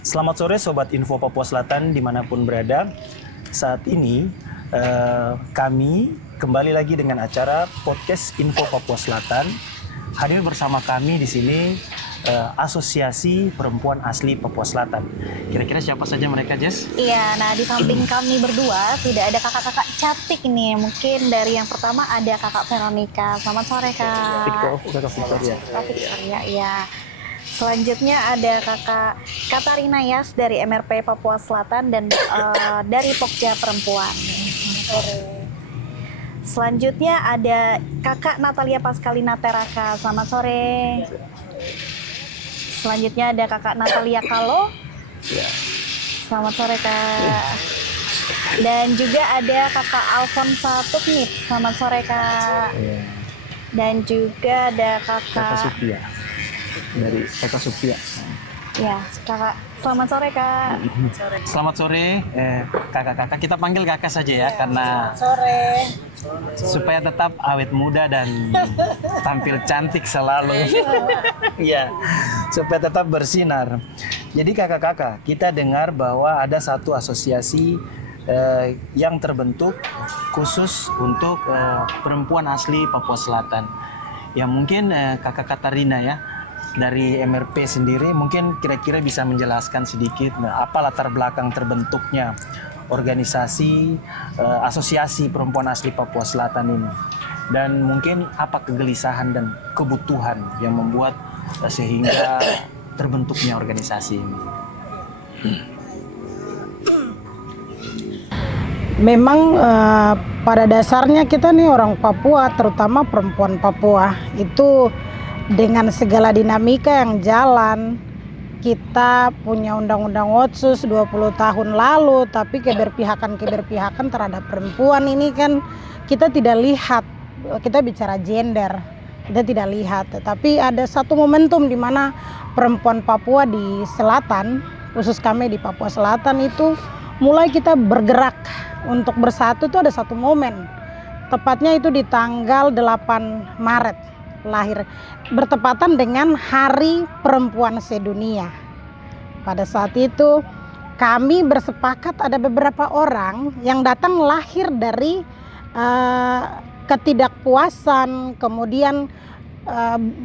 Selamat sore Sobat Info Papua Selatan dimanapun berada. Saat ini kami kembali lagi dengan acara podcast Info Papua Selatan. Hadir bersama kami di sini Asosiasi Perempuan Asli Papua Selatan. Kira-kira siapa saja mereka, Jess? Iya, nah di samping kami berdua sudah ada kakak-kakak cantik nih. Mungkin dari yang pertama ada kakak Veronica. Selamat sore kak. Kakak Victoria. Kakak Victoria, iya. Selanjutnya ada kakak Katarina Yas dari MRP Papua Selatan dan dari Pokja Perempuan. Selanjutnya ada kakak Natalia Pascalina Teraka. Selamat sore. Selanjutnya ada kakak Natalia Kalo. Selamat sore kak. Dan juga ada kakak Alfonsa Tuknip. Selamat sore kak. Dan juga ada Kakak Supia. Dari Kakak Supia. Ya, kakak. Selamat sore kak. Selamat sore kakak-kakak. Kita panggil kakak saja ya, karena Sore. supaya tetap awet muda dan tampil cantik selalu. Iya, supaya tetap bersinar. Jadi kakak-kakak, kita dengar bahwa ada satu asosiasi yang terbentuk khusus untuk perempuan asli Papua Selatan. Ya mungkin kakak Katarina ya, dari MRP sendiri mungkin kira-kira bisa menjelaskan sedikit apa latar belakang terbentuknya organisasi asosiasi perempuan asli Papua Selatan ini, dan mungkin apa kegelisahan dan kebutuhan yang membuat sehingga terbentuknya organisasi ini. Memang pada dasarnya kita nih orang Papua, terutama perempuan Papua itu dengan segala dinamika yang jalan. Kita punya undang-undang Otsus 20 tahun lalu, tapi keberpihakan terhadap perempuan ini kan kita tidak lihat. Kita bicara gender, kita tidak lihat. Tetapi ada satu momentum di mana perempuan Papua di selatan, khusus kami di Papua Selatan itu mulai kita bergerak untuk bersatu. Itu ada satu momen, tepatnya itu di tanggal 8 Maret lahir, bertepatan dengan Hari Perempuan Sedunia. Pada saat itu kami bersepakat, ada beberapa orang yang datang lahir dari ketidakpuasan, kemudian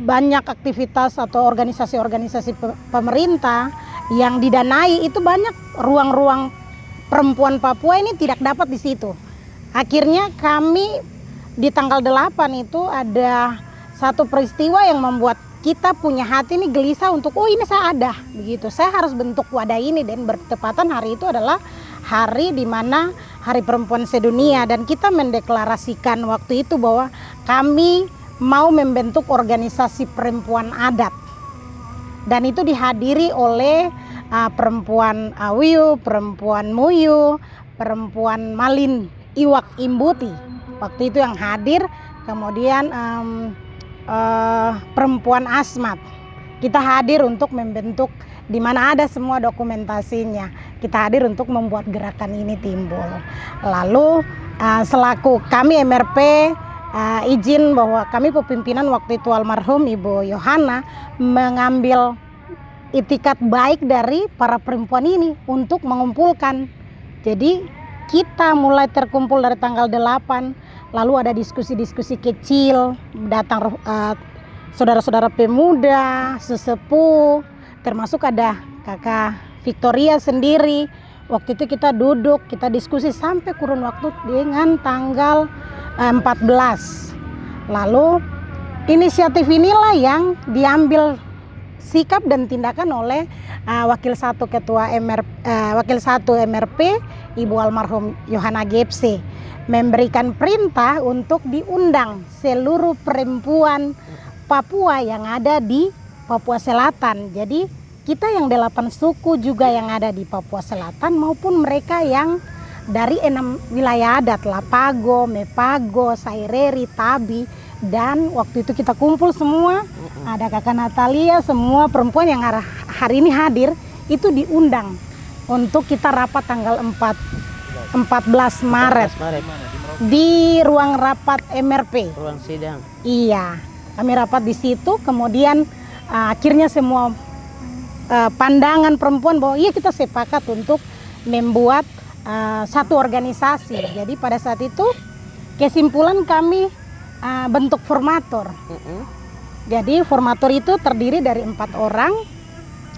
banyak aktivitas atau organisasi-organisasi pemerintah yang didanai, itu banyak ruang-ruang perempuan Papua ini tidak dapat di situ. Akhirnya kami di tanggal 8 itu ada satu peristiwa yang membuat kita punya hati ini gelisah untuk, oh ini saya ada, begitu. Saya harus bentuk wadah ini, dan bertepatan hari itu adalah hari di mana Hari Perempuan Sedunia, dan kita mendeklarasikan waktu itu bahwa kami mau membentuk organisasi perempuan adat. Dan itu dihadiri oleh perempuan Awiu, perempuan Muyu, perempuan Malin Iwak Imbuti. Waktu itu yang hadir, kemudian perempuan Asmat. Kita hadir untuk membentuk, di mana ada semua dokumentasinya. Kita hadir untuk membuat gerakan ini timbul. Lalu selaku kami MRP izin bahwa kami pepimpinan waktu itu almarhum Ibu Yohana mengambil itikat baik dari para perempuan ini untuk mengumpulkan. Jadi kita mulai terkumpul dari tanggal 8, lalu ada diskusi-diskusi kecil, datang saudara-saudara pemuda, sesepuh, termasuk ada kakak Victoria sendiri. Waktu itu kita duduk, kita diskusi sampai kurun waktu dengan tanggal 14. Lalu inisiatif inilah yang diambil sikap dan tindakan oleh wakil satu MRP Ibu almarhum Yohana Gepse, memberikan perintah untuk diundang seluruh perempuan Papua yang ada di Papua Selatan. Jadi kita yang 8 suku juga yang ada di Papua Selatan maupun mereka yang dari 6 wilayah adat, Lapago, Mepago, Saireri, Tabi. Dan waktu itu kita kumpul semua, ada kakak Natalia, semua perempuan yang hari ini hadir itu diundang untuk kita rapat tanggal 14 Maret di ruang rapat MRP. Ruang sidang. Iya, kami rapat di situ, kemudian akhirnya semua pandangan perempuan bahwa iya kita sepakat untuk membuat satu organisasi. Jadi pada saat itu kesimpulan kami bentuk formator. Jadi formator itu terdiri dari 4 orang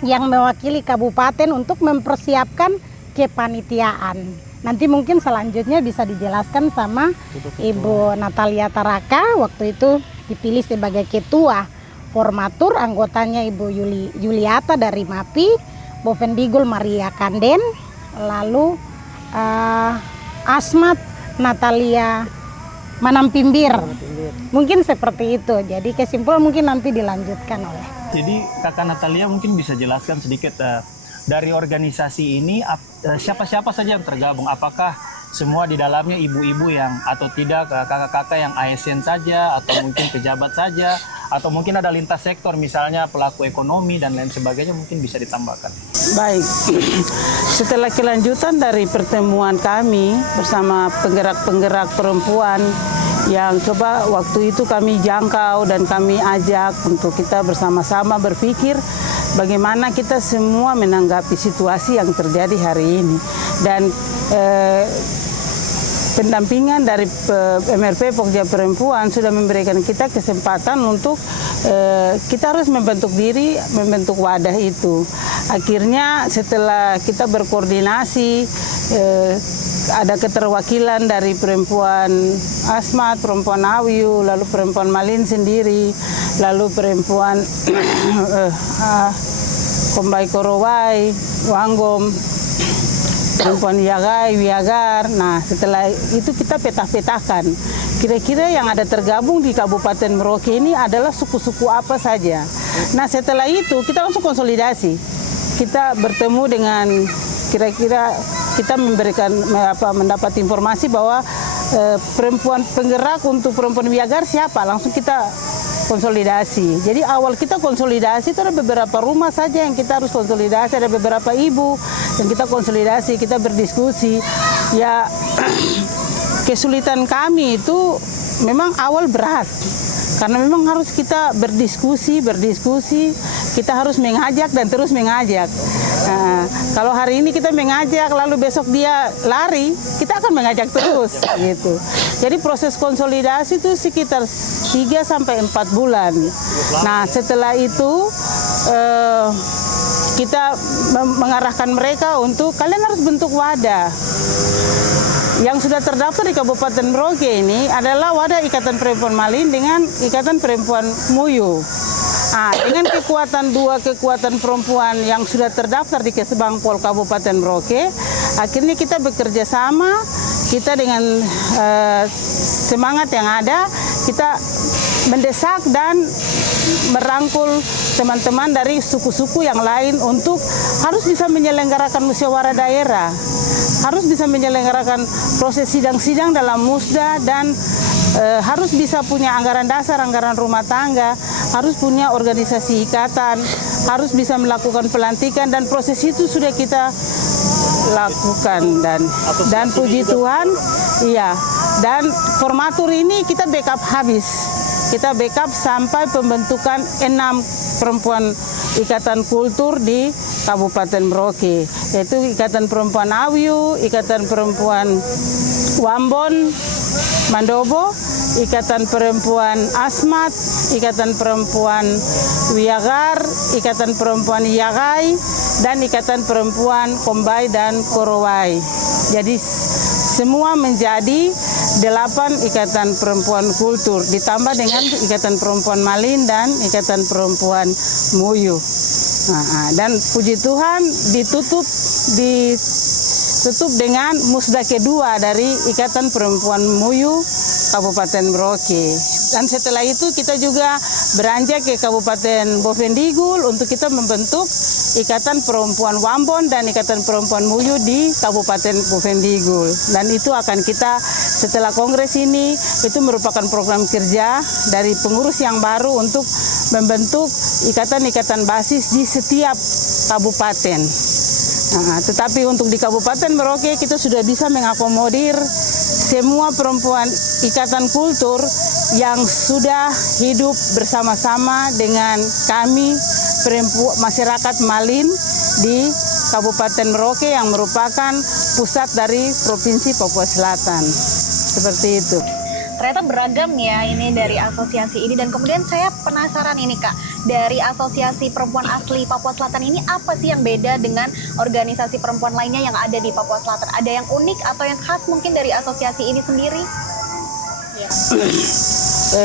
yang mewakili kabupaten untuk mempersiapkan kepanitiaan. Nanti mungkin selanjutnya bisa dijelaskan sama Ibu Natalia Taraka. Waktu itu dipilih sebagai ketua formatur, anggotanya Ibu Yuliata dari MAPI, Bovendigul Maria Kanden, lalu Asmat Natalia Manampimbir. Mungkin seperti itu. Jadi kesimpulan mungkin nanti dilanjutkan oleh. Jadi Kakak Natalia mungkin bisa jelaskan sedikit dari organisasi ini siapa-siapa saja yang tergabung? Apakah semua di dalamnya ibu-ibu yang atau tidak kakak-kakak yang ASN saja atau mungkin pejabat saja atau mungkin ada lintas sektor misalnya pelaku ekonomi dan lain sebagainya, mungkin bisa ditambahkan. Baik, setelah kelanjutan dari pertemuan kami bersama penggerak-penggerak perempuan yang coba waktu itu kami jangkau dan kami ajak untuk kita bersama-sama berpikir bagaimana kita semua menanggapi situasi yang terjadi hari ini. Dan pendampingan dari MRP Pokja Perempuan sudah memberikan kita kesempatan untuk kita harus membentuk diri, membentuk wadah itu. Akhirnya setelah kita berkoordinasi, ada keterwakilan dari perempuan Asmat, perempuan Awiu, lalu perempuan Malin sendiri, lalu perempuan Kombai Korowai, Wanggom, perempuan Yagai, Wiagar. Nah, setelah itu kita petah-petahkan. Kira-kira yang ada tergabung di Kabupaten Merauke ini adalah suku-suku apa saja. Nah, setelah itu kita langsung konsolidasi. Kita bertemu dengan kira-kira kita mendapat informasi bahwa perempuan penggerak untuk perempuan Wiagar siapa? Langsung kita konsolidasi. Jadi awal kita konsolidasi itu ada beberapa rumah saja yang kita harus konsolidasi, ada beberapa ibu yang kita konsolidasi, kita berdiskusi. Ya kesulitan kami itu memang awal berat. Karena memang harus kita berdiskusi, kita harus mengajak dan terus mengajak. Nah, kalau hari ini kita mengajak, lalu besok dia lari, kita akan mengajak terus, gitu. Jadi proses konsolidasi itu sekitar 3 sampai 4 bulan. Nah, setelah itu kita mengarahkan mereka untuk kalian harus bentuk wadah. Yang sudah terdaftar di Kabupaten Merauke ini adalah wadah Ikatan Perempuan Malin dengan Ikatan Perempuan Muyu. Nah, dengan dua kekuatan perempuan yang sudah terdaftar di Kesbangpol Kabupaten Merauke, akhirnya kita bekerja sama, kita dengan semangat yang ada, kita mendesak dan merangkul teman-teman dari suku-suku yang lain untuk harus bisa menyelenggarakan musyawarah daerah, harus bisa menyelenggarakan proses sidang-sidang dalam musda, dan harus bisa punya anggaran dasar, anggaran rumah tangga, harus punya organisasi ikatan, harus bisa melakukan pelantikan, dan proses itu sudah kita lakukan. Dan puji Tuhan, iya. Dan formatur ini kita backup habis. Kita backup sampai pembentukan 6 perempuan ikatan kultur di Kabupaten Merauke, yaitu Ikatan Perempuan Awiu, Ikatan Perempuan Wambon, Mandobo, Ikatan Perempuan Asmat, Ikatan Perempuan Wiagar, Ikatan Perempuan Yagai, dan Ikatan Perempuan Kombai dan Korowai. Jadi semua menjadi 8 ikatan perempuan kultur, ditambah dengan Ikatan Perempuan Malin dan Ikatan Perempuan Muyu. Dan puji Tuhan ditutup dengan musda kedua dari Ikatan Perempuan Muyu Kabupaten Merauke. Dan setelah itu kita juga beranjak ke Kabupaten Bovendigul untuk kita membentuk Ikatan Perempuan Wambon dan Ikatan Perempuan Muyu di Kabupaten Bovendigul. Dan itu akan kita setelah kongres ini, itu merupakan program kerja dari pengurus yang baru untuk membentuk ikatan-ikatan basis di setiap kabupaten. Tetapi untuk di Kabupaten Merauke kita sudah bisa mengakomodir semua perempuan ikatan kultur yang sudah hidup bersama-sama dengan kami masyarakat Malin di Kabupaten Merauke yang merupakan pusat dari Provinsi Papua Selatan. Seperti itu. Ternyata beragam ya ini dari asosiasi ini, dan kemudian saya penasaran ini Kak, dari asosiasi perempuan asli Papua Selatan ini apa sih yang beda dengan organisasi perempuan lainnya yang ada di Papua Selatan? Ada yang unik atau yang khas mungkin dari asosiasi ini sendiri?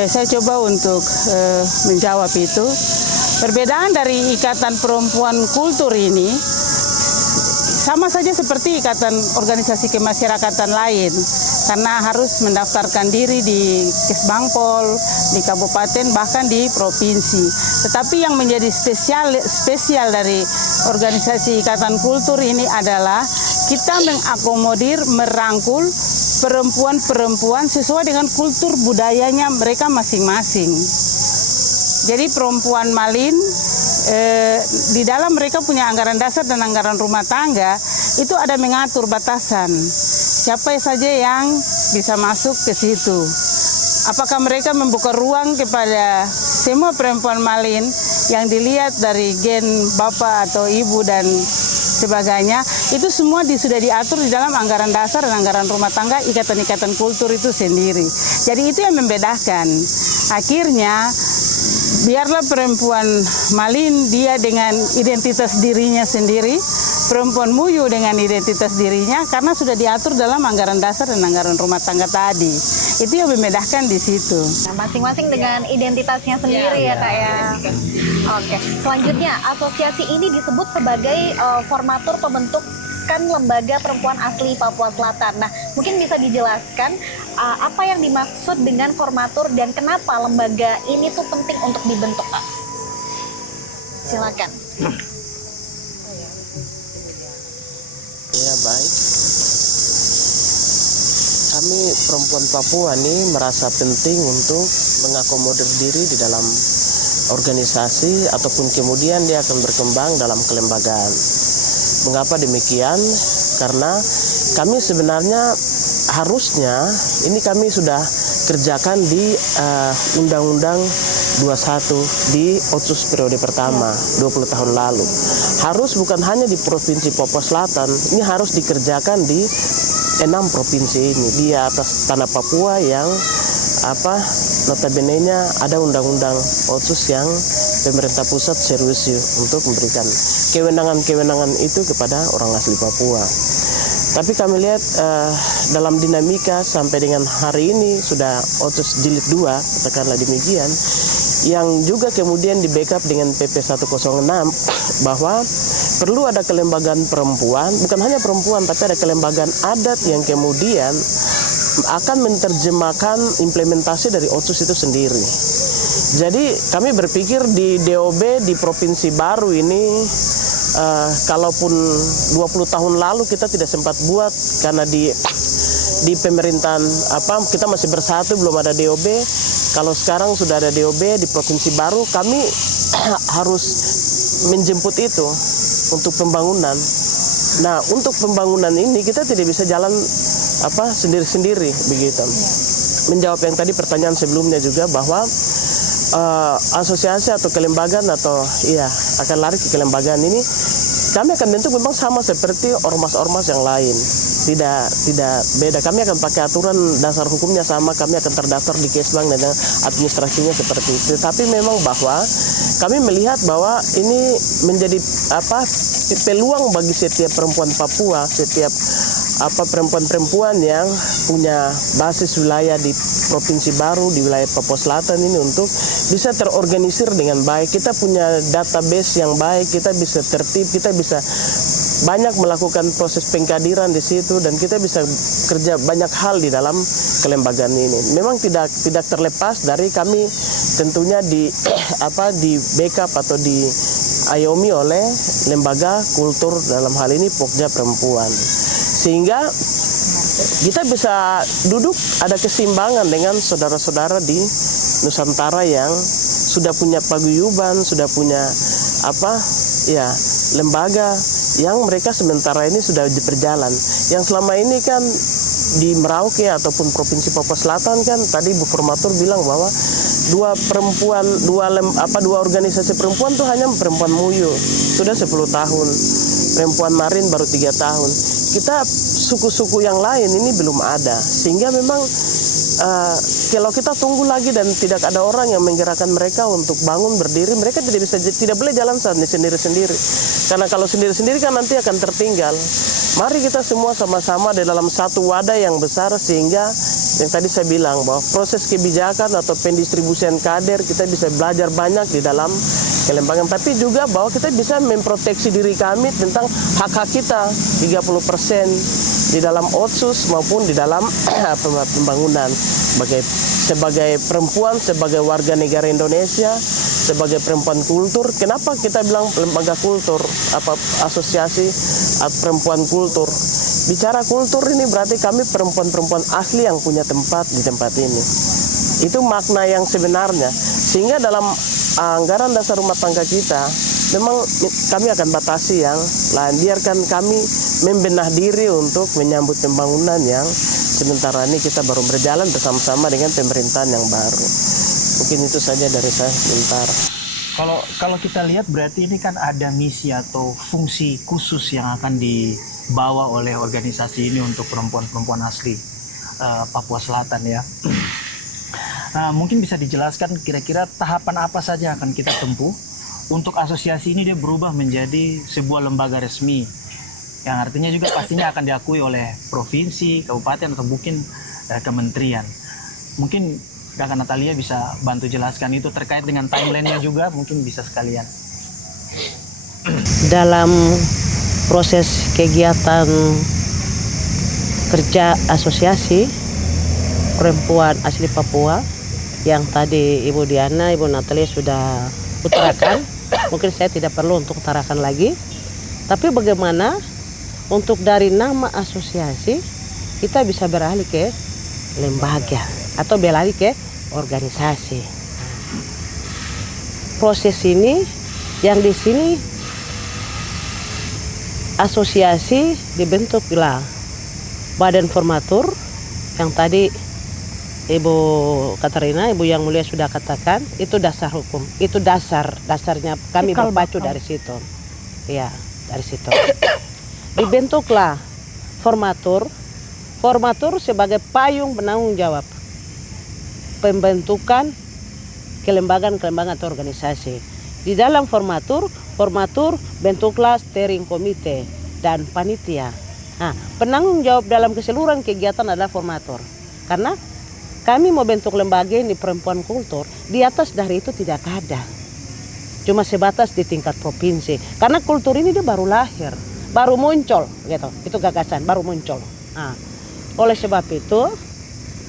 Saya coba untuk menjawab itu. Perbedaan dari Ikatan Perempuan Kultur ini sama saja seperti ikatan organisasi kemasyarakatan lain, karena harus mendaftarkan diri di Kesbangpol, di kabupaten, bahkan di provinsi. Tetapi yang menjadi spesial dari organisasi Ikatan Kultur ini adalah kita mengakomodir, merangkul perempuan-perempuan sesuai dengan kultur budayanya mereka masing-masing. Jadi perempuan Malin di dalam mereka punya anggaran dasar dan anggaran rumah tangga itu ada mengatur batasan siapa saja yang bisa masuk ke situ. Apakah mereka membuka ruang kepada semua perempuan Malin yang dilihat dari gen bapak atau ibu dan sebagainya, itu semua sudah diatur di dalam anggaran dasar dan anggaran rumah tangga ikatan-ikatan kultur itu sendiri. Jadi itu yang membedakan. Akhirnya biarlah perempuan Malin dia dengan identitas dirinya sendiri, perempuan Muyu dengan identitas dirinya, karena sudah diatur dalam anggaran dasar dan anggaran rumah tangga tadi. Itu yang membedakan di situ. Nah, masing-masing dengan identitasnya sendiri ya Kak ya. Oke, selanjutnya asosiasi ini disebut sebagai formatur pembentukan lembaga perempuan asli Papua Selatan. Nah, mungkin bisa dijelaskan apa yang dimaksud dengan formatur dan kenapa lembaga ini tuh penting untuk dibentuk, Kak? Silakan. Ya, baik. Kami perempuan Papua nih merasa penting untuk mengakomodir diri di dalam organisasi ataupun kemudian dia akan berkembang dalam kelembagaan. Mengapa demikian? Karena kami sebenarnya harusnya ini kami sudah kerjakan di Undang-Undang 21 di Otsus periode pertama 20 tahun lalu. Harus bukan hanya di Provinsi Papua Selatan, ini harus dikerjakan di 6 provinsi ini di atas tanah Papua yang notabene-nya ada undang-undang Otsus yang pemerintah pusat serius untuk memberikan kewenangan-kewenangan itu kepada orang asli Papua. Tapi kami lihat dalam dinamika sampai dengan hari ini sudah Otsus jilid 2, katakanlah demikian, yang juga kemudian di backup dengan PP 106 bahwa perlu ada kelembagaan perempuan, bukan hanya perempuan tapi ada kelembagaan adat yang kemudian akan menerjemahkan implementasi dari Otsus itu sendiri. Jadi kami berpikir di DOB di provinsi baru ini kalaupun 20 tahun lalu kita tidak sempat buat karena di pemerintahan kita masih bersatu belum ada DOB. Kalau sekarang sudah ada DOB di provinsi baru, kami harus menjemput itu untuk pembangunan. Nah, untuk pembangunan ini kita tidak bisa jalan sendiri-sendiri begitu. Menjawab yang tadi pertanyaan sebelumnya juga bahwa asosiasi atau kelembagaan atau akan lari ke kelembagaan ini kami akan bentuk memang sama seperti ormas-ormas yang lain, tidak beda. Kami akan pakai aturan dasar hukumnya sama, kami akan terdaftar di Kesbang dan administrasinya seperti itu. Tapi memang bahwa kami melihat bahwa ini menjadi peluang bagi setiap perempuan Papua, setiap perempuan-perempuan yang punya basis wilayah di provinsi baru di wilayah Papua Selatan ini untuk bisa terorganisir dengan baik. Kita punya database yang baik, kita bisa tertib, kita bisa banyak melakukan proses pengkaderan di situ dan kita bisa kerja banyak hal di dalam kelembagaan ini. Memang tidak terlepas dari kami tentunya di backup atau diayomi oleh lembaga kultur dalam hal ini Pokja Perempuan. Sehingga kita bisa duduk ada keseimbangan dengan saudara-saudara di Nusantara yang sudah punya paguyuban, sudah punya lembaga yang mereka sementara ini sudah berjalan. Yang selama ini kan di Merauke ataupun Provinsi Papua Selatan kan tadi Bu Formatur bilang bahwa dua organisasi perempuan tuh hanya perempuan Muyu sudah 10 tahun, perempuan Marin baru 3 tahun. Kita suku-suku yang lain ini belum ada, sehingga memang kalau kita tunggu lagi dan tidak ada orang yang menggerakkan mereka untuk bangun berdiri, mereka tidak boleh jalan sendiri-sendiri. Karena kalau sendiri-sendiri kan nanti akan tertinggal. Mari kita semua sama-sama di dalam satu wadah yang besar, sehingga yang tadi saya bilang bahwa proses kebijakan atau pendistribusian kader kita bisa belajar banyak di dalam kelembagaan, tapi juga bahwa kita bisa memproteksi diri kami tentang hak-hak kita 30% di dalam otsus maupun di dalam pembangunan. Sebagai perempuan, sebagai warga negara Indonesia, sebagai perempuan kultur, kenapa kita bilang lembaga kultur, asosiasi perempuan kultur? Bicara kultur ini berarti kami perempuan-perempuan asli yang punya tempat di tempat ini. Itu makna yang sebenarnya. Sehingga dalam anggaran dasar rumah tangga kita, memang kami akan batasi yang lain. Biarkan kami membenah diri untuk menyambut pembangunan yang sementara ini kita baru berjalan bersama-sama dengan pemerintahan yang baru. Mungkin itu saja dari saya sementara. Kalau kita lihat berarti ini kan ada misi atau fungsi khusus yang akan dibawa oleh organisasi ini untuk perempuan-perempuan asli Papua Selatan ya. Nah, mungkin bisa dijelaskan kira-kira tahapan apa saja akan kita tempuh untuk asosiasi ini dia berubah menjadi sebuah lembaga resmi, yang artinya juga pastinya akan diakui oleh provinsi, kabupaten, atau mungkin kementerian. Mungkin Kakak Natalia bisa bantu jelaskan itu terkait dengan timeline-nya juga, mungkin bisa sekalian. Dalam proses kegiatan kerja asosiasi perempuan asli Papua yang tadi Ibu Diana, Ibu Natalia sudah utarakan, mungkin saya tidak perlu untuk utarakan lagi. Tapi bagaimana untuk dari nama asosiasi kita bisa beralih ke lembaga atau beralih ke organisasi. Proses ini yang di sini asosiasi dibentuklah badan formatur yang tadi Ibu Katarina, Ibu yang mulia sudah katakan, itu dasar hukum, itu dasarnya kami berpacu dari situ. Ya, dari situ. Dibentuklah formatur sebagai payung penanggung jawab pembentukan kelembagaan atau organisasi. Di dalam formatur bentuklah steering komite dan panitia. Nah, penanggung jawab dalam keseluruhan kegiatan adalah formatur. Karena kami mau bentuk lembaga ini perempuan kultur, di atas dari itu tidak ada. Cuma sebatas di tingkat provinsi. Karena kultur ini dia baru lahir, baru muncul gitu. Itu gagasan baru muncul. Nah, oleh sebab itu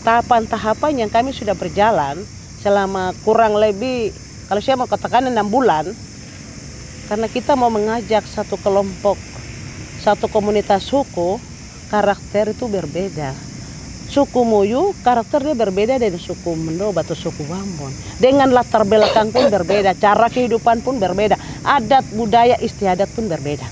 tahapan-tahapan yang kami sudah berjalan selama kurang lebih, kalau saya mau katakan 6 bulan, karena kita mau mengajak satu kelompok, satu komunitas suku, karakter itu berbeda. Suku Muyu karakternya berbeda dari suku Mendo atau suku Wambon. Dengan latar belakang pun berbeda, cara kehidupan pun berbeda, adat, budaya, istiadat pun berbeda.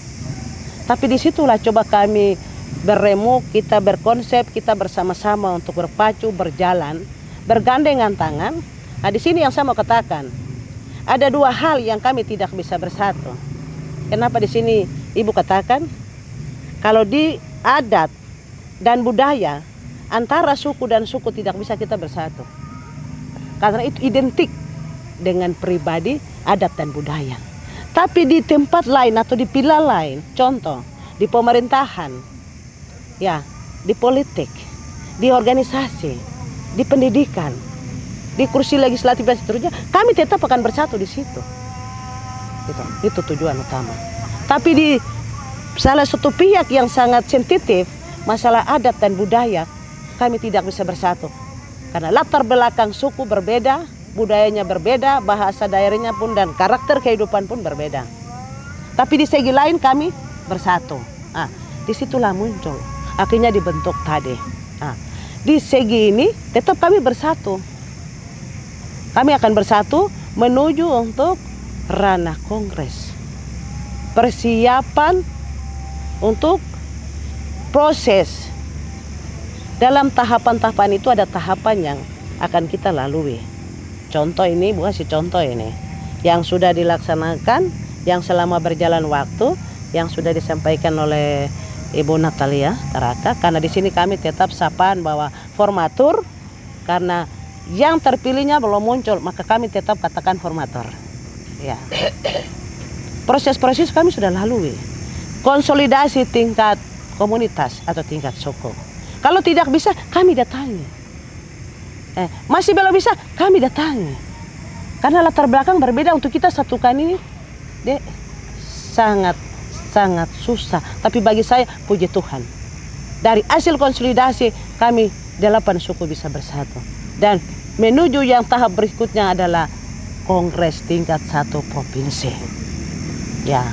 Tapi disitulah coba kami berremu, kita berkonsep, kita bersama-sama untuk berpacu, berjalan, bergandengan tangan. Nah, di sini yang saya mau katakan, ada 2 hal yang kami tidak bisa bersatu. Kenapa di sini Ibu katakan, kalau di adat dan budaya, antara suku dan suku tidak bisa kita bersatu. Karena itu identik dengan pribadi, adat dan budaya. Tapi di tempat lain atau di pilar lain, contoh di pemerintahan, ya, di politik, di organisasi, di pendidikan, di kursi legislatif dan seterusnya, kami tetap akan bersatu di situ. Itu tujuan utama. Tapi di salah satu pihak yang sangat sensitif, masalah adat dan budaya, kami tidak bisa bersatu. Karena latar belakang suku berbeda, budayanya berbeda, bahasa daerahnya pun dan karakter kehidupan pun berbeda. Tapi di segi lain kami bersatu. Nah, disitulah muncul. Akhirnya dibentuk tadi. Nah, di segi ini tetap kami bersatu. Kami akan bersatu menuju untuk ranah kongres. Persiapan untuk proses. Dalam tahapan-tahapan itu ada tahapan yang akan kita lalui. contoh ini, bukan si contoh ini, yang sudah dilaksanakan, yang selama berjalan waktu, yang sudah disampaikan oleh Ibu Natalia Taraka. Karena di sini kami tetap sapaan bahwa formatur, karena yang terpilihnya belum muncul, maka kami tetap katakan formatur. Ya. Proses-proses kami sudah lalui. Konsolidasi tingkat komunitas atau tingkat suku. Kalau tidak bisa, kami datangi. Masih belum bisa, kami datangi. Karena latar belakang berbeda, untuk kita satukan ini sangat susah. Tapi bagi saya, puji Tuhan, dari hasil konsolidasi kami 8 suku bisa bersatu. Dan menuju yang tahap berikutnya adalah kongres tingkat 1 provinsi. Ya,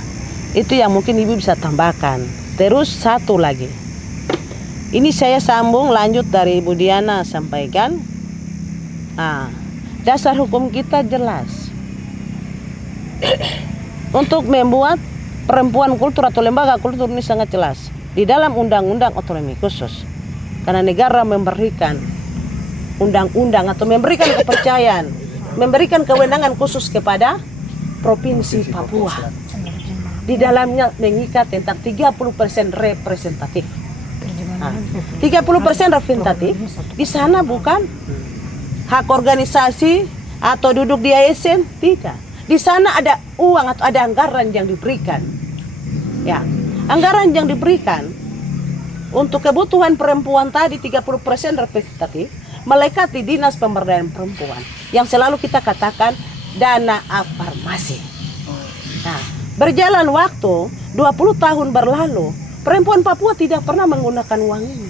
itu yang mungkin Ibu bisa tambahkan. Terus satu lagi, ini saya sambung lanjut dari Ibu Diana sampaikan. Dasar hukum kita jelas untuk membuat perempuan kultur atau lembaga kultur ini sangat jelas di dalam undang-undang otonomi khusus, karena negara memberikan undang-undang atau memberikan kepercayaan, memberikan kewenangan khusus kepada Provinsi Papua. Di dalamnya mengikat tentang 30% representatif. 30% representatif di sana bukan hak organisasi atau duduk di ASN, tidak. Di sana ada uang atau ada anggaran yang diberikan. Ya, anggaran yang diberikan untuk kebutuhan perempuan tadi 30% representatif melekati Dinas Pemberdayaan Perempuan yang selalu kita katakan dana afirmasi. Nah, berjalan waktu 20 tahun berlalu, perempuan Papua tidak pernah menggunakan uang ini.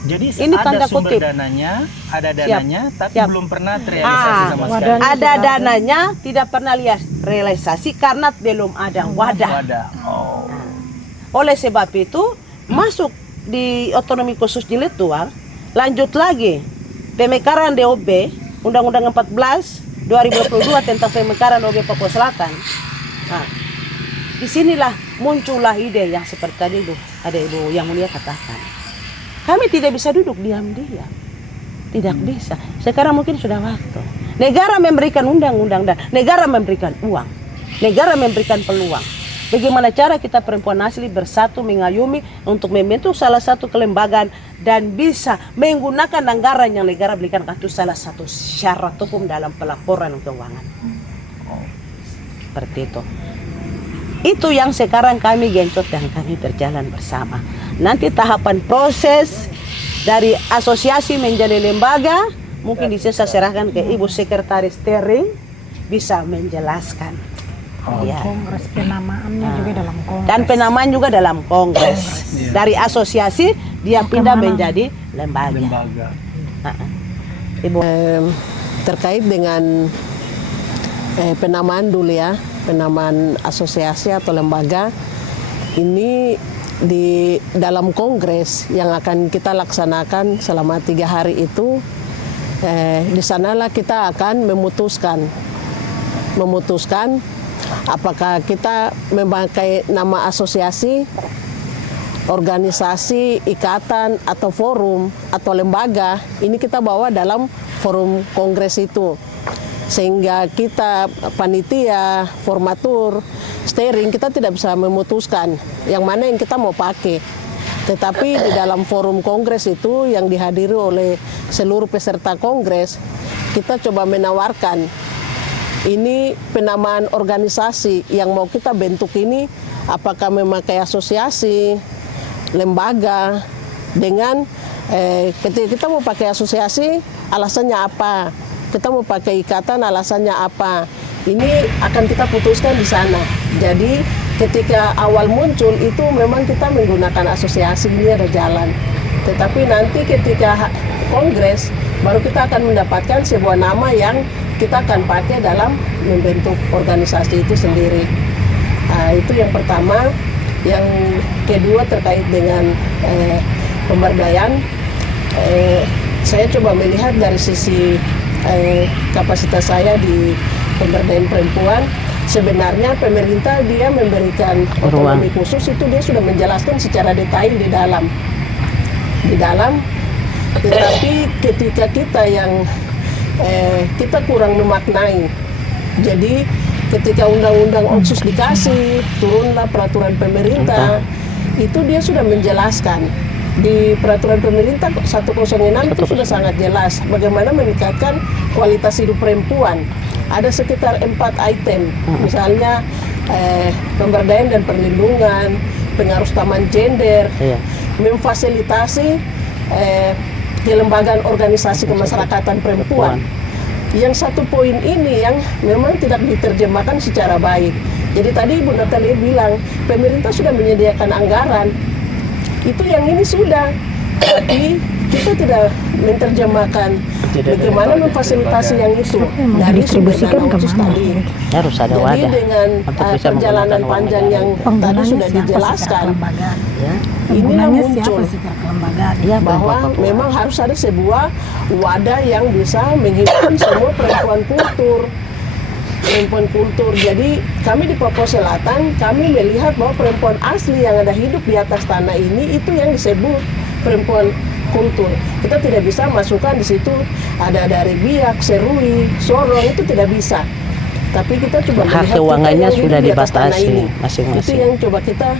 Jadi ini ada tanda sumber kutip. dananya, ada dananya, tapi Siap. belum pernah terrealisasi sama sekali. Ada dananya, tidak pernah lihat realisasi karena belum ada wadah. Oh. Oleh sebab itu, masuk di otonomi khusus Jilid 2, lanjut lagi pemekaran DOB, Undang-Undang 14 2022 tentang pemekaran DOB Papua Selatan. Nah, disinilah muncullah ide yang seperti tadi ada Ibu yang mulia katakan. Kami tidak bisa duduk diam-diam. Tidak bisa. Sekarang mungkin sudah waktu. Negara memberikan undang-undang dan negara memberikan uang. Negara memberikan peluang. Bagaimana cara kita perempuan asli bersatu mengayumi untuk membentuk salah satu kelembagaan dan bisa menggunakan anggaran yang negara berikan, itu salah satu syarat hukum dalam pelaporan keuangan. Seperti itu. Itu yang sekarang kami genjot dan kami berjalan bersama. Nanti tahapan proses dari asosiasi menjadi lembaga mungkin bisa saya serahkan ke Ibu Sekretaris Steering bisa menjelaskan. Ya. Kongres penamaannya juga dalam kongres. Dan penamaan juga dalam kongres. Dari asosiasi dia pindah menjadi lembaga. Ibu terkait dengan penamaan dulu ya, penamaan asosiasi atau lembaga ini di dalam kongres yang akan kita laksanakan selama 3 hari itu, di sanalah kita akan memutuskan apakah kita memakai nama asosiasi, organisasi, ikatan, atau forum, atau lembaga. Ini kita bawa dalam forum kongres itu. Sehingga kita, panitia, formatur, steering, kita tidak bisa memutuskan yang mana yang kita mau pakai. Tetapi di dalam forum kongres itu yang dihadiri oleh seluruh peserta kongres, kita coba menawarkan ini penamaan organisasi yang mau kita bentuk ini, apakah memakai asosiasi, lembaga, dengan ketika kita mau pakai asosiasi, alasannya apa? Kita mau pakai ikatan, alasannya apa? Ini akan kita putuskan di sana. Jadi ketika awal muncul itu memang kita menggunakan asosiasi, ini ada jalan. Tetapi nanti ketika kongres, baru kita akan mendapatkan sebuah nama yang kita akan pakai dalam membentuk organisasi itu sendiri. Nah, itu yang pertama. Yang kedua terkait dengan pemberdayaan, saya coba melihat dari sisi kapasitas saya di pemberdayaan perempuan. Sebenarnya pemerintah dia memberikan otonomi khusus itu, dia sudah menjelaskan secara detail di dalam. Tetapi ketika kita yang kita kurang memaknai. Jadi ketika undang-undang Otsus dikasih, turunlah peraturan pemerintah, itu dia sudah menjelaskan. Di peraturan pemerintah 106 itu sudah sangat jelas bagaimana meningkatkan kualitas hidup perempuan. Ada sekitar 4 item, misalnya pemberdayaan dan perlindungan, pengaruh utamaan gender, memfasilitasi kelembagaan organisasi kemasyarakatan perempuan. Yang satu poin ini yang memang tidak diterjemahkan secara baik. Jadi tadi Ibu Natalia bilang pemerintah sudah menyediakan anggaran, itu yang ini sudah, tapi kita tidak menerjemahkan bagaimana memfasilitasi yang itu dari sumber dana Otsus tadi. Harus ada Jadi wadah dengan untuk bisa perjalanan menggunakan panjang wadah yang tadi Penggunanya sudah siapa dijelaskan, secara kelembagaan? inilah Penggunanya muncul siapa secara kelembagaan? ya, bahwa memang harus ada sebuah wadah yang bisa menghidupkan semua perempuan kultur. Jadi kami di Papua Selatan, kami melihat bahwa perempuan asli yang ada hidup di atas tanah ini itu yang disebut perempuan kultur. Kita tidak bisa masukkan di situ ada dari Biak, Serui, Sorong, itu tidak bisa. Tapi kita coba hak melihat keuangannya kita yang sudah hidup di atas tanah dibatasi ini. masing-masing. Itu yang coba kita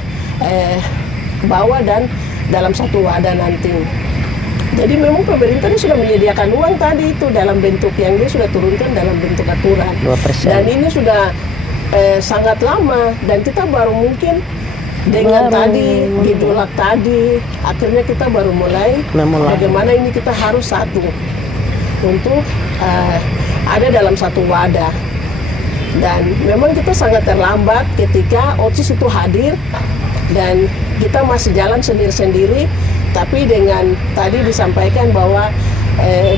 bawa dan dalam satu wadah nanti. Jadi memang pemerintah ini sudah menyediakan uang tadi itu dalam bentuk yang dia sudah turunkan dalam bentuk aturan. 2%. Dan ini sudah sangat lama dan kita baru mungkin dengan tadi gejolak tadi akhirnya kita baru mulai bagaimana ini kita harus satu untuk ada dalam satu wadah. Dan memang kita sangat terlambat ketika Otsus itu hadir dan kita masih jalan sendiri-sendiri. Tapi dengan tadi disampaikan bahwa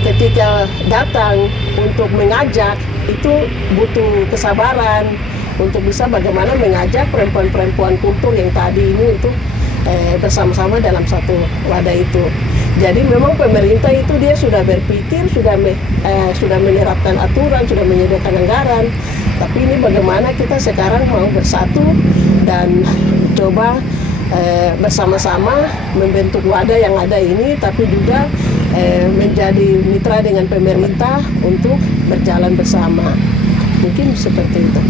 ketika datang untuk mengajak itu butuh kesabaran untuk bisa bagaimana mengajak perempuan-perempuan kultur yang tadi ini untuk bersama-sama dalam satu wadah itu. Jadi memang pemerintah itu dia sudah berpikir, sudah menerapkan aturan, sudah menyediakan anggaran. Tapi ini bagaimana kita sekarang mau bersatu dan coba bersama-sama membentuk wadah yang ada ini, tapi juga menjadi mitra dengan pemerintah untuk berjalan bersama. Mungkin seperti itu.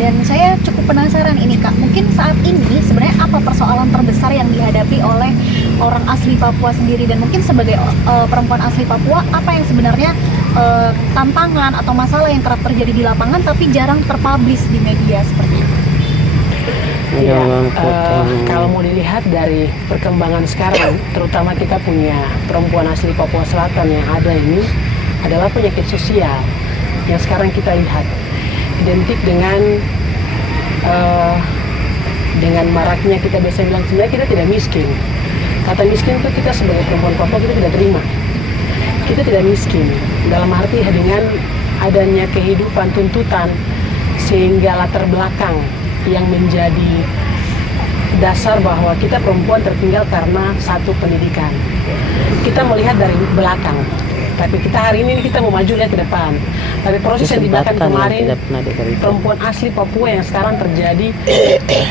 Dan saya cukup penasaran ini Kak, mungkin saat ini sebenarnya apa persoalan terbesar yang dihadapi oleh orang asli Papua sendiri, dan mungkin sebagai perempuan asli Papua, apa yang sebenarnya tantangan atau masalah yang kerap terjadi di lapangan tapi jarang terpublish di media seperti itu? Ya, kalau mau dilihat dari perkembangan sekarang, terutama kita punya perempuan asli Papua Selatan yang ada ini adalah penyakit sosial yang sekarang kita lihat identik dengan maraknya, kita biasa bilang sebenarnya kita tidak miskin. Kata miskin itu kita sebagai perempuan Papua kita tidak terima. Kita tidak miskin dalam arti dengan adanya kehidupan tuntutan sehingga latar belakang yang menjadi dasar bahwa kita perempuan tertinggal karena satu pendidikan. Kita melihat dari belakang, tapi kita hari ini kita mau maju lihat ke depan. Tapi proses yang di belakang kemarin, perempuan asli Papua yang sekarang terjadi,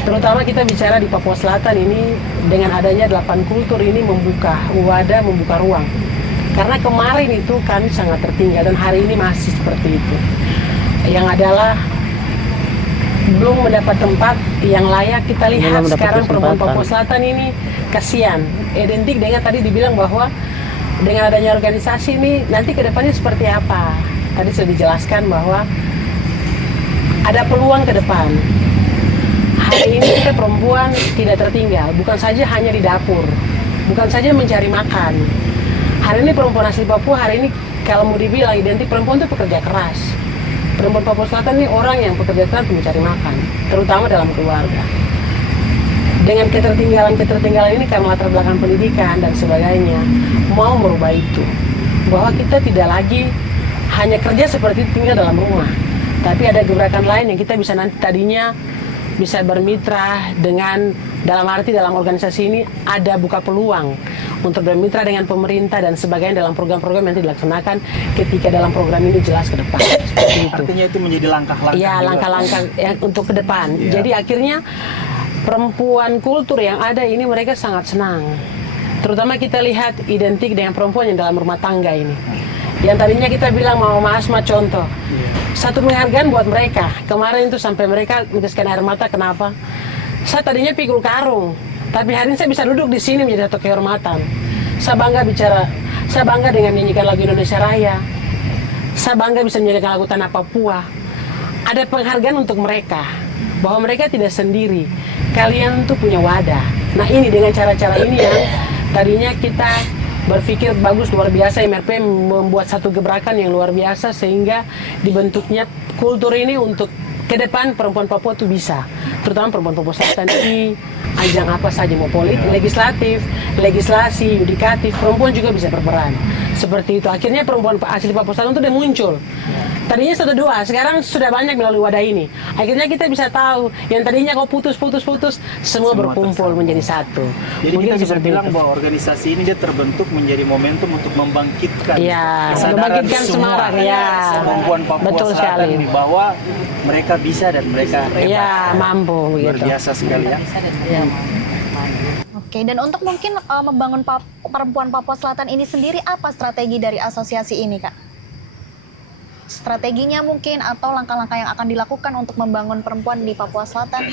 terutama kita bicara di Papua Selatan ini, dengan adanya 8 kultur ini membuka wadah, membuka ruang. Karena kemarin itu kami sangat tertinggal dan hari ini masih seperti itu. Yang adalah belum mendapat tempat yang layak. Kita lihat sekarang perempuan Papua Selatan ini kasihan, identik dengan tadi dibilang bahwa dengan adanya organisasi ini nanti ke depannya seperti apa. Tadi sudah dijelaskan bahwa ada peluang ke depan. Hari ini kita perempuan tidak tertinggal, bukan saja hanya di dapur, bukan saja mencari makan. Hari ini perempuan asli Papua hari ini kalau mau dibilang identik perempuan itu pekerja keras. Perempuan Papua Selatan ini orang yang bekerja keras mencari makan, terutama dalam keluarga. Dengan ketertinggalan ini karena latar belakang pendidikan dan sebagainya, mau merubah itu. Bahwa kita tidak lagi hanya kerja seperti itu tinggal dalam rumah, tapi ada gebrakan lain yang kita bisa nanti tadinya bisa bermitra dengan, dalam arti dalam organisasi ini ada buka peluang untuk bermitra dengan pemerintah dan sebagainya dalam program-program yang dilaksanakan ketika dalam program ini jelas ke depan. Seperti itu. Artinya itu menjadi langkah-langkah. Ya, langkah-langkah untuk ke depan. Ya. Jadi akhirnya perempuan kultur yang ada ini mereka sangat senang. Terutama kita lihat identik dengan perempuan yang dalam rumah tangga ini. Yang tadinya kita bilang Mama Asma contoh. Satu penghargaan buat mereka. Kemarin itu sampai mereka meneteskan air mata, kenapa? Saya tadinya pikul karung, tapi hari ini saya bisa duduk di sini menjadi satu kehormatan. Saya bangga dengan menyanyikan lagu Indonesia Raya. Saya bangga bisa menyanyikan lagu Tanah Papua. Ada penghargaan untuk mereka, bahwa mereka tidak sendiri. Kalian tuh punya wadah. Nah ini dengan cara-cara ini yang tadinya kita berpikir bagus, luar biasa, MRP membuat satu gebrakan yang luar biasa sehingga dibentuknya kultur ini untuk ke depan perempuan Papua itu bisa, terutama perempuan Papua Selatan di ajang apa saja, mau politik, legislatif, legislasi, yudikatif, perempuan juga bisa berperan. Seperti itu, akhirnya perempuan asli Papua Selatan itu udah muncul. Tadinya 1-2, sekarang sudah banyak melalui wadah ini. Akhirnya kita bisa tahu, yang tadinya kau putus, semua berkumpul menjadi satu. Jadi Mungkin kita bisa seperti bilang itu. bahwa organisasi ini dia terbentuk menjadi momentum untuk membangkitkan Iya, kesadaran membangkitkan semua semangat, ya. perempuan Papua Betul Selatan sekali. ini, bahwa mereka bisa dan mereka hebat. Iya, mampu Luar gitu. biasa sekali ya. Oke, dan untuk mungkin membangun perempuan Papua Selatan ini sendiri, apa strategi dari asosiasi ini, Kak? Strateginya mungkin atau langkah-langkah yang akan dilakukan untuk membangun perempuan di Papua Selatan?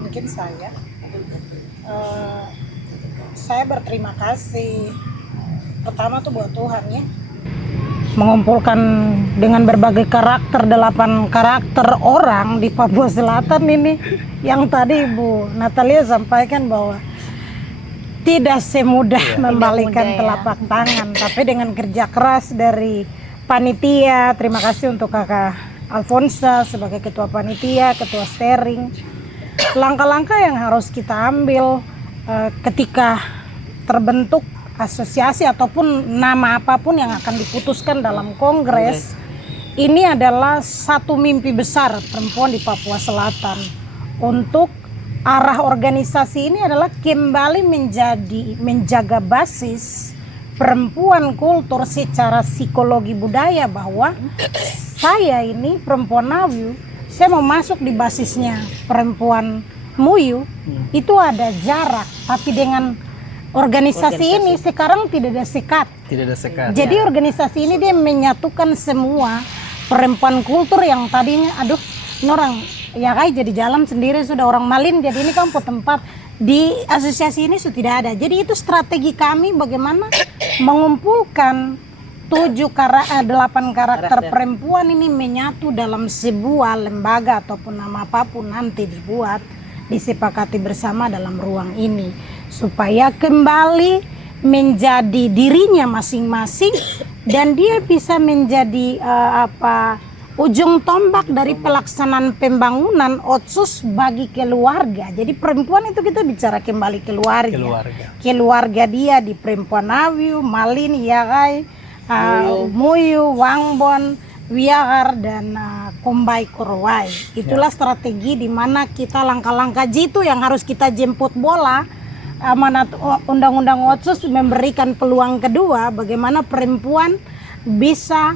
Mungkin saya berterima kasih pertama tuh buat Tuhan ya, mengumpulkan dengan berbagai karakter, 8 karakter orang di Papua Selatan ini, yang tadi Ibu Natalia sampaikan bahwa tidak semudah membalikan mudah, ya. telapak tangan, tapi dengan kerja keras dari panitia. Terima kasih untuk Kakak Alfonsa sebagai ketua panitia, ketua steering. Langkah-langkah yang harus kita ambil ketika terbentuk asosiasi ataupun nama apapun yang akan diputuskan dalam kongres, ini adalah satu mimpi besar perempuan di Papua Selatan. Untuk arah organisasi ini adalah kembali menjaga basis perempuan kultur secara psikologi budaya, bahwa saya ini perempuan Nawiu, saya mau masuk di basisnya perempuan Muyu, itu ada jarak, tapi dengan organisasi ini sekarang tidak ada sekat. Tidak ada sekat. Jadi organisasi ini dia menyatukan semua perempuan kultur yang tadinya orang ya kayak jadi jalan sendiri, sudah orang malin, jadi ini kan tempat di asosiasi ini sudah tidak ada. Jadi itu strategi kami bagaimana mengumpulkan 8 karakter perempuan ini menyatu dalam sebuah lembaga ataupun nama apapun nanti dibuat, disepakati bersama dalam ruang ini, supaya kembali menjadi dirinya masing-masing dan dia bisa menjadi ujung tombak dari pelaksanaan pembangunan otsus bagi keluarga. Jadi perempuan itu kita bicara kembali keluarga dia di perempuan Nawiu, Malin, Yagai, Muyu, Wangbon, Wiagar, dan Kombai Korowai. Itulah strategi di mana kita langkah-langkah jitu yang harus kita jemput bola. Amanat Undang-Undang Otsus memberikan peluang kedua, bagaimana perempuan bisa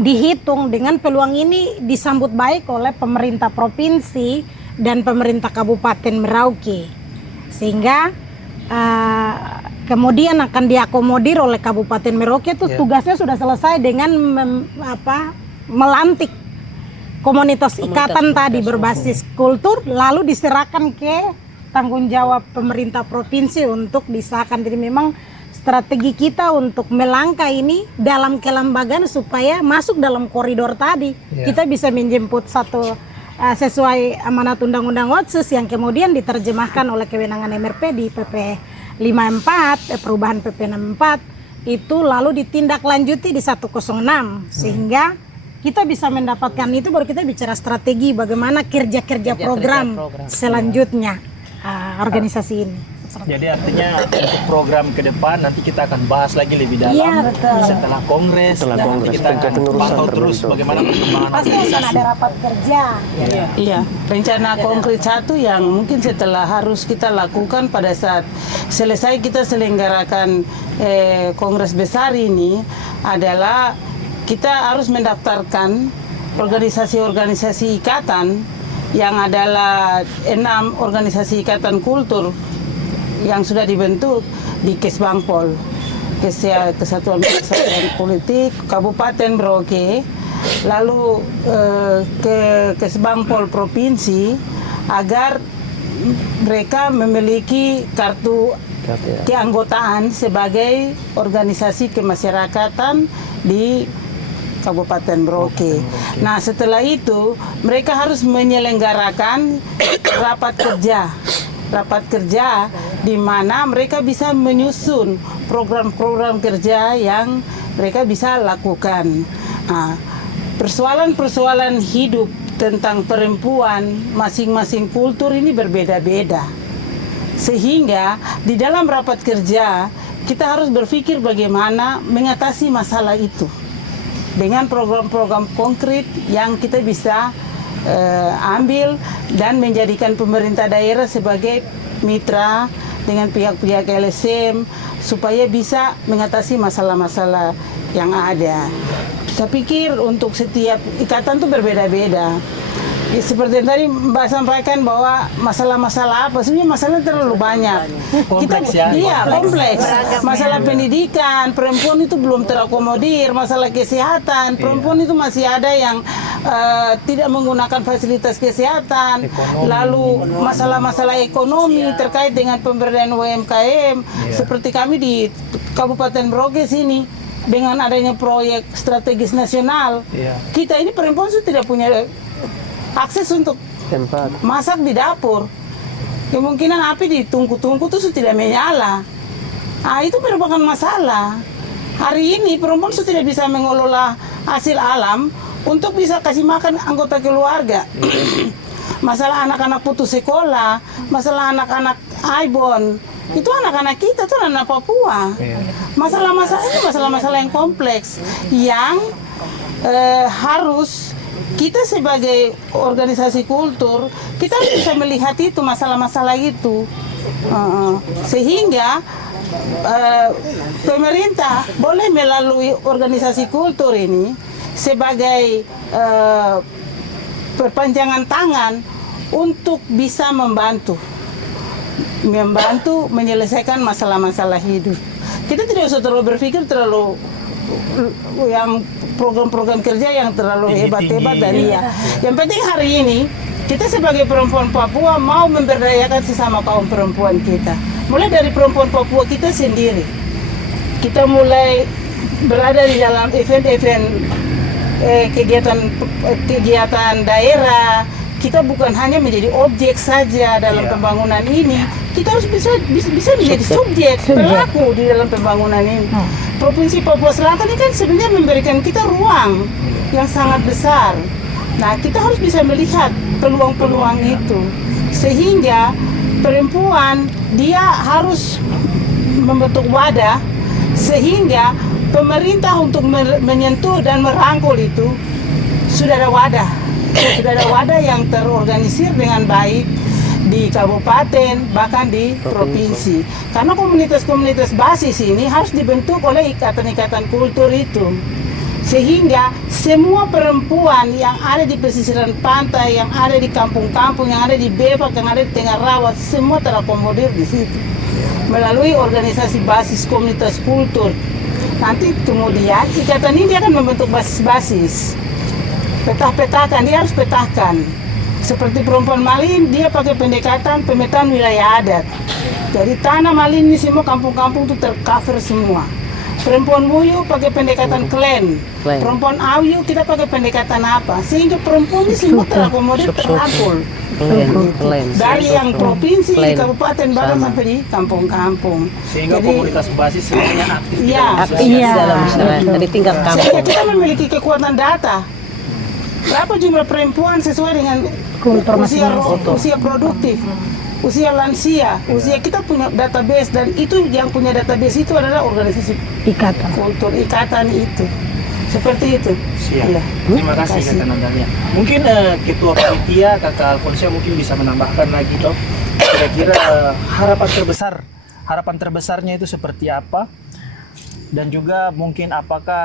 dihitung dengan peluang ini disambut baik oleh pemerintah provinsi dan pemerintah Kabupaten Merauke, sehingga kemudian akan diakomodir oleh Kabupaten Merauke. Itu tugasnya sudah selesai dengan melantik komunitas ikatan tadi berbasis kultur, lalu diserahkan ke tanggung jawab pemerintah provinsi untuk disahkan. Jadi memang strategi kita untuk melangkah ini dalam kelembagaan supaya masuk dalam koridor tadi. Kita bisa menjemput sesuai amanat Undang-Undang Otsus yang kemudian diterjemahkan oleh kewenangan MRP di PP 54, perubahan PP 64 itu lalu ditindaklanjuti di 106, sehingga kita bisa mendapatkan itu, baru kita bicara strategi bagaimana kerja program selanjutnya organisasi ini. Jadi artinya untuk program ke depan nanti kita akan bahas lagi lebih dalam setelah kongres. Nanti kita akan pantau terus bagaimana perkembangan Pasti akan organisasi. ada rapat kerja. Iya, rencana konkret satu yang mungkin setelah harus kita lakukan pada saat selesai kita selenggarakan kongres besar ini adalah kita harus mendaftarkan organisasi-organisasi ikatan yang adalah 6 organisasi ikatan kultur yang sudah dibentuk di Kesbangpol, Kesatuan Politik Kabupaten Merauke, lalu ke Kesbangpol Provinsi, agar mereka memiliki kartu keanggotaan sebagai organisasi kemasyarakatan di Kabupaten Merauke. Nah, setelah itu mereka harus menyelenggarakan rapat kerja di mana mereka bisa menyusun program-program kerja yang mereka bisa lakukan. Nah, persoalan-persoalan hidup tentang perempuan masing-masing kultur ini berbeda-beda. Sehingga di dalam rapat kerja kita harus berpikir bagaimana mengatasi masalah itu dengan program-program konkret yang kita bisa ambil dan menjadikan pemerintah daerah sebagai mitra dengan pihak-pihak LSM supaya bisa mengatasi masalah-masalah yang ada. Saya pikir untuk setiap ikatan itu berbeda-beda. Seperti yang tadi Mbak sampaikan bahwa masalah-masalah apa, sebenarnya masalah terlalu banyak. Kompleks ya? Iya, kompleks. Masalah pendidikan, perempuan itu belum terakomodir. Masalah kesehatan, perempuan itu masih ada yang tidak menggunakan fasilitas kesehatan. Lalu masalah-masalah ekonomi terkait dengan pemberdayaan UMKM. Seperti kami di Kabupaten Merauke sini, dengan adanya proyek strategis nasional, kita ini perempuan sudah tidak punya akses untuk tempat masak di dapur. Kemungkinan api di tungku-tungku itu tidak menyala. Itu merupakan masalah. Hari ini perempuan sudah tidak bisa mengelola hasil alam untuk bisa kasih makan anggota keluarga. Masalah anak-anak putus sekolah, masalah anak-anak Aibon, itu anak-anak kita, itu anak Papua. Masalah-masalah ini masalah-masalah yang kompleks yang harus kita sebagai organisasi kultur, kita bisa melihat itu masalah-masalah itu. Sehingga pemerintah boleh melalui organisasi kultur ini sebagai perpanjangan tangan untuk bisa membantu menyelesaikan masalah-masalah hidup. Kita tidak usah terlalu berpikir terlalu yang program-program kerja yang terlalu hebat-hebat dan yang penting hari ini kita sebagai perempuan Papua mau memberdayakan sesama kaum perempuan kita. Mulai dari perempuan Papua kita sendiri. Kita mulai berada di dalam event-event kegiatan daerah. Kita bukan hanya menjadi objek saja dalam pembangunan ini, kita harus bisa menjadi subjek pelaku di dalam pembangunan ini. Provinsi Papua Selatan ini kan sebenarnya memberikan kita ruang yang sangat besar. Nah, kita harus bisa melihat peluang-peluang itu, sehingga perempuan dia harus membentuk wadah, sehingga pemerintah untuk menyentuh dan merangkul itu sudah ada wadah yang terorganisir dengan baik di kabupaten bahkan di provinsi. Karena komunitas-komunitas basis ini harus dibentuk oleh ikatan-ikatan kultur itu, sehingga semua perempuan yang ada di pesisiran pantai, yang ada di kampung-kampung, yang ada di Bebak, yang ada di Tengah Rawa, semua terakomodir di situ melalui organisasi basis komunitas kultur. Nanti kemudian ikatan ini akan membentuk basis-basis. Petah-petahkan, dia harus petahkan. Seperti perempuan Malin, dia pakai pendekatan pemetaan wilayah adat. Jadi tanah Malin ini semua kampung-kampung itu tercover semua. Perempuan Muyu pakai pendekatan klan. Perempuan Ayu kita pakai pendekatan apa? Sehingga perempuan ini semua terakomodir, terangkul. Dari yang provinsi, kabupaten, bahkan sampai di kampung-kampung. Sehingga komunitas basis semuanya aktif. Aktif dalam masyarakat dari tingkat kampung. Sehingga kita memiliki kekuatan data. Berapa jumlah perempuan sesuai dengan usia produktif, usia lansia, usia kita punya database, dan itu yang punya database itu adalah organisasi kultur ikatan itu. Seperti itu. Siap. Terima kasih Kakak Nandania. Mungkin Ketua Panitia Kakak Alfonsia mungkin bisa menambahkan lagi toh. Kira-kira harapan terbesarnya itu seperti apa? Dan juga mungkin apakah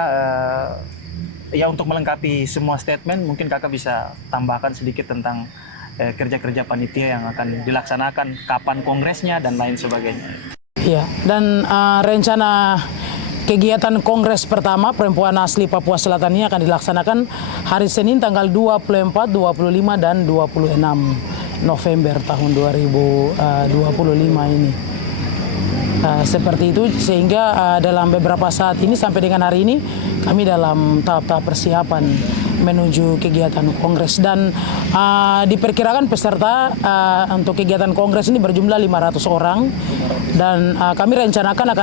ya untuk melengkapi semua statement mungkin Kakak bisa tambahkan sedikit tentang kerja-kerja panitia yang akan dilaksanakan, kapan kongresnya dan lain sebagainya. Iya, dan rencana kegiatan kongres pertama Perempuan Asli Papua Selatan ini akan dilaksanakan hari Senin tanggal 24, 25 dan 26 November tahun 2025 ini. Seperti itu, sehingga dalam beberapa saat ini sampai dengan hari ini kami dalam tahap-tahap persiapan menuju kegiatan kongres, dan diperkirakan peserta untuk kegiatan kongres ini berjumlah 500 orang, dan kami rencanakan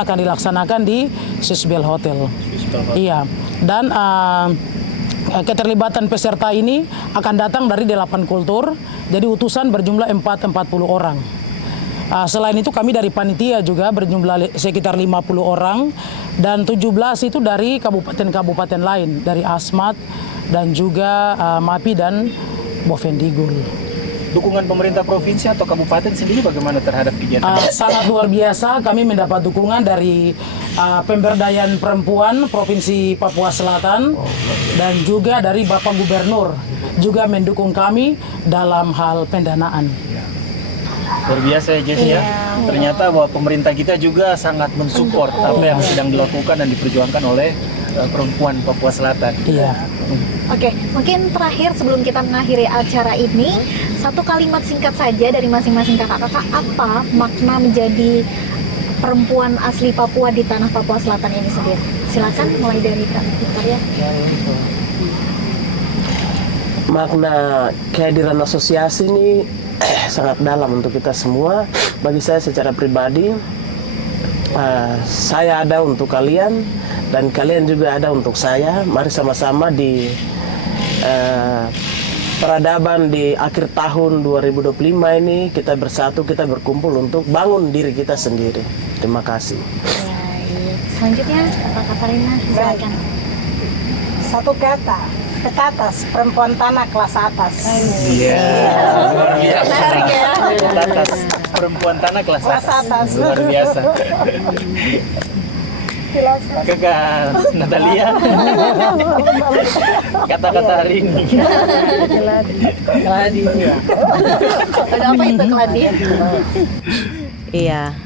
akan dilaksanakan di Sisbel Hotel. Iya, dan keterlibatan peserta ini akan datang dari 8 kultur, jadi utusan berjumlah 40 orang. Selain itu kami dari panitia juga berjumlah sekitar 50 orang, dan 17 itu dari kabupaten-kabupaten lain, dari Asmat dan juga Mapi dan Bovendigul. Dukungan pemerintah provinsi atau kabupaten sendiri bagaimana terhadap kegiatan? Sangat luar biasa, kami mendapat dukungan dari Pemberdayaan Perempuan Provinsi Papua Selatan dan juga dari Bapak Gubernur juga mendukung kami dalam hal pendanaan. Luar biasa ya Jessi ya. Ternyata bahwa pemerintah kita juga sangat mensupport apa yang sedang dilakukan dan diperjuangkan oleh perempuan Papua Selatan. Iya. Oke, mungkin terakhir sebelum kita mengakhiri acara ini, satu kalimat singkat saja dari masing-masing kakak-kakak, apa makna menjadi perempuan asli Papua di tanah Papua Selatan ini sendiri? Silakan mulai dari Kak Victoria. Makna kehadiran asosiasi ini sangat dalam untuk kita semua. Bagi saya secara pribadi, saya ada untuk kalian dan kalian juga ada untuk saya. Mari sama-sama di peradaban di akhir tahun 2025 ini kita bersatu, kita berkumpul untuk bangun diri kita sendiri. Terima kasih. Selanjutnya Kak Katarina, silakan. Satu kata, atas, perempuan tanah kelas atas. Iya. Luar biasa. Menarik ya. Atas, perempuan tanah kelas atas. Luar biasa. Kakak Natalia. Kata-kata hari ini. Keladi. Ada apa itu keladi? Iya,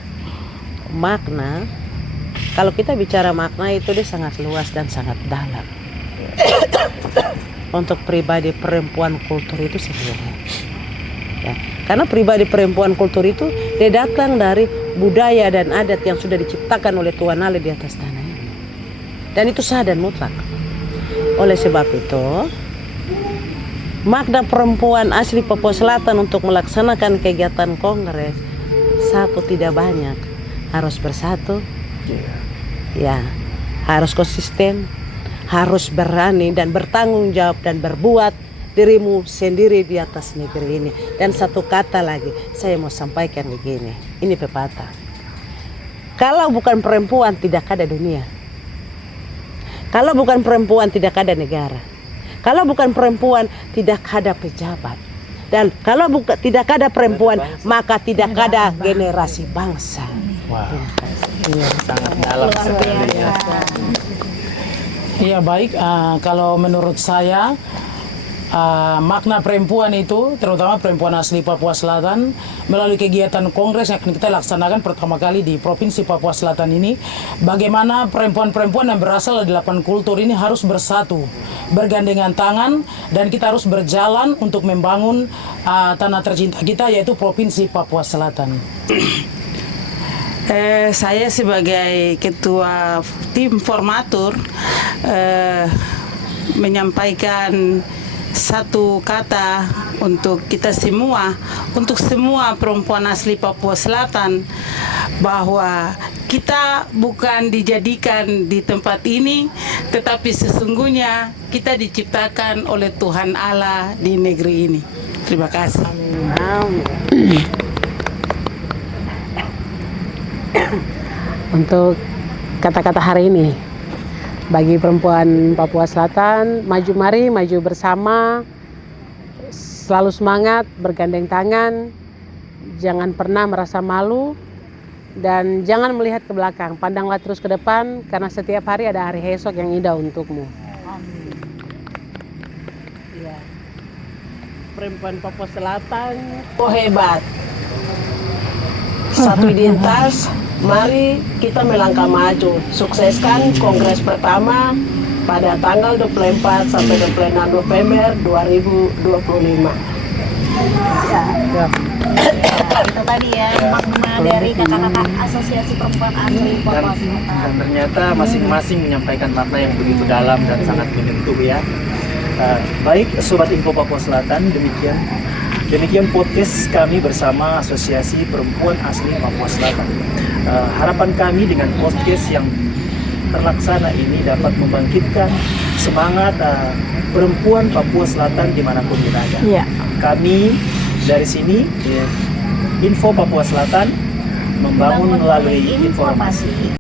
makna, kalau kita bicara makna itu dia sangat luas dan sangat dalam. Untuk pribadi perempuan kultur itu sendiri, ya, karena pribadi perempuan kultur itu dia datang dari budaya dan adat yang sudah diciptakan oleh Tuhan Allah di atas tanah ini, dan itu sah dan mutlak. Oleh sebab itu, makna perempuan asli Papua Selatan untuk melaksanakan kegiatan kongres, satu, tidak banyak, harus bersatu, ya, harus konsisten, harus berani dan bertanggung jawab dan berbuat dirimu sendiri di atas negeri ini. Dan satu kata lagi, saya mau sampaikan begini, ini pepatah. Kalau bukan perempuan tidak ada dunia. Kalau bukan perempuan tidak ada negara. Kalau bukan perempuan tidak ada pejabat. Dan kalau tidak ada perempuan maka tidak ada generasi bangsa. Wow. Sangat dalam sekali ya. Iya, baik, kalau menurut saya makna perempuan itu, terutama perempuan asli Papua Selatan, melalui kegiatan kongres yang akan kita laksanakan pertama kali di Provinsi Papua Selatan ini, bagaimana perempuan-perempuan yang berasal dari 8 kultur ini harus bersatu, bergandengan tangan, dan kita harus berjalan untuk membangun tanah tercinta kita, yaitu Provinsi Papua Selatan. Saya sebagai ketua tim formatur menyampaikan satu kata untuk kita semua, untuk semua perempuan asli Papua Selatan, bahwa kita bukan dijadikan di tempat ini, tetapi sesungguhnya kita diciptakan oleh Tuhan Allah di negeri ini. Terima kasih. Untuk kata-kata hari ini, bagi perempuan Papua Selatan, maju mari, maju bersama, selalu semangat, bergandeng tangan, jangan pernah merasa malu, dan jangan melihat ke belakang, pandanglah terus ke depan, karena setiap hari ada hari esok yang indah untukmu. perempuan Papua Selatan. Oh hebat. Satu identitas, mari kita melangkah maju. Sukseskan kongres pertama pada tanggal 24 sampai 26 November 2025. Itu tadi ya makna dari kakak-kakak Asosiasi Perempuan Asli Papua Selatan. Dan ternyata masing-masing menyampaikan makna yang begitu dalam dan sangat menyentuh ya. Baik Sobat Info Papua Selatan, demikian podcast kami bersama Asosiasi Perempuan Asli Papua Selatan. Harapan kami dengan podcast yang terlaksana ini dapat membangkitkan semangat perempuan Papua Selatan dimanapun berada. Iya. Kami dari sini, Info Papua Selatan, membangun melalui informasi.